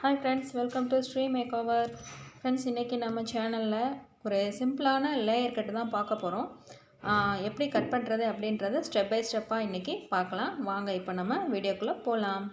Hi friends, welcome to Sri makeover. Friends, இன்றைக்கி நம்ம சேனலில் ஒரு சிம்பிளான லேயர் கட்டு தான் பார்க்க போகிறோம். எப்படி கட் பண்ணுறது அப்படின்றத ஸ்டெப் பை ஸ்டெப்பாக இன்றைக்கி பார்க்கலாம். வாங்க இப்போ நம்ம வீடியோக்குள்ளே போகலாம்.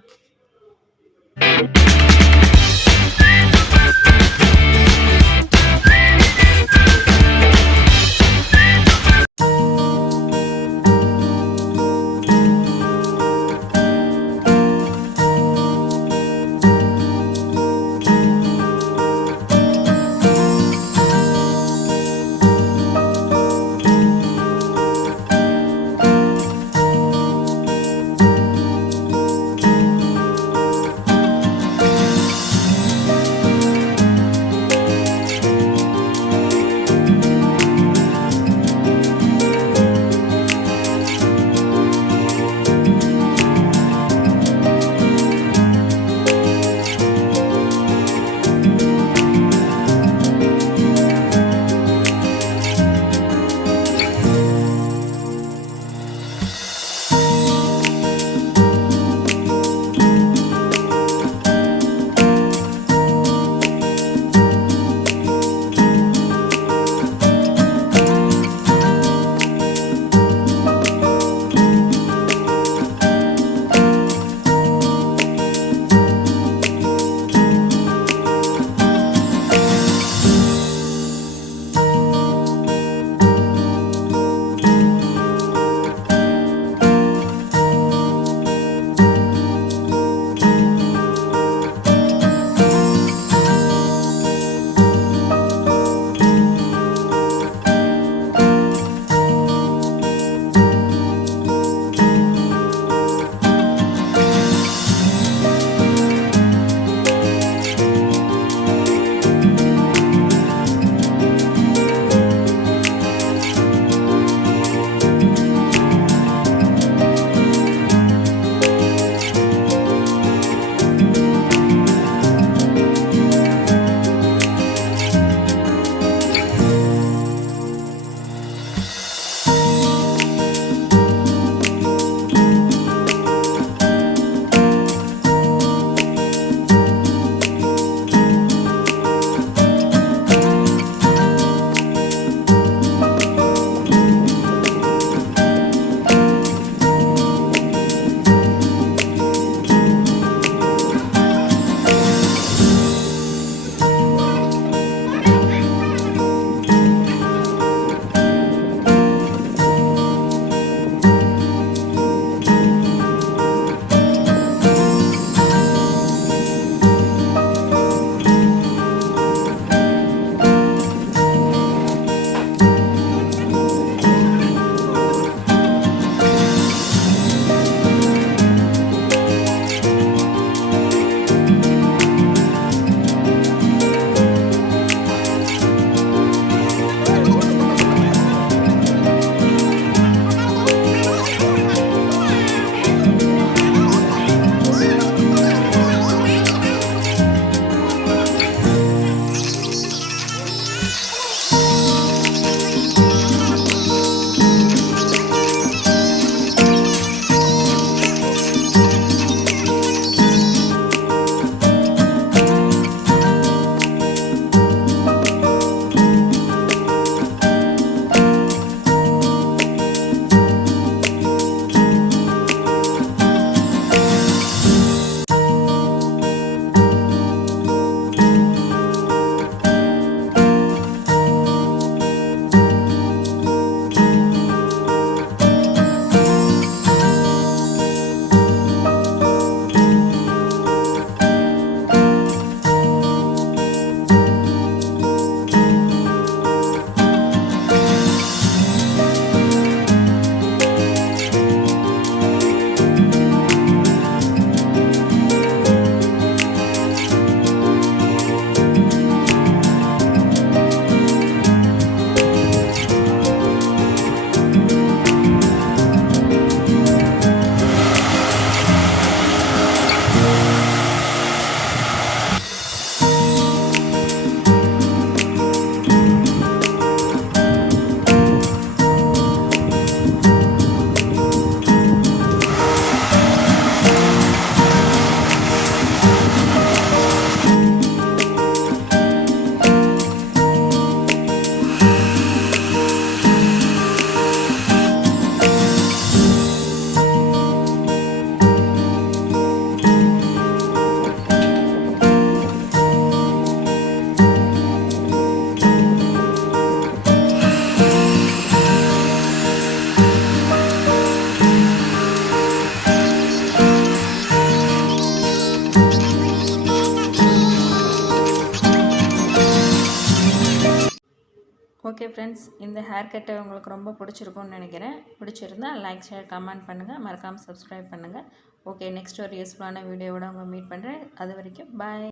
ஓகே ஃப்ரெண்ட்ஸ், இந்த ஹேர் கட்டை உங்களுக்கு ரொம்ப பிடிச்சிருக்கும்னு நினைக்கிறேன். பிடிச்சிருந்தா லைக், ஷேர், கமெண்ட் பண்ணுங்கள். மறக்காமல் சப்ஸ்கிரைப் பண்ணுங்கள். ஓகே, நெக்ஸ்ட் ஒரு யூஸ்ஃபுல்லான வீடியோவோட உங்களை மீட் பண்ணுறேன். அது வரைக்கும் பாய்.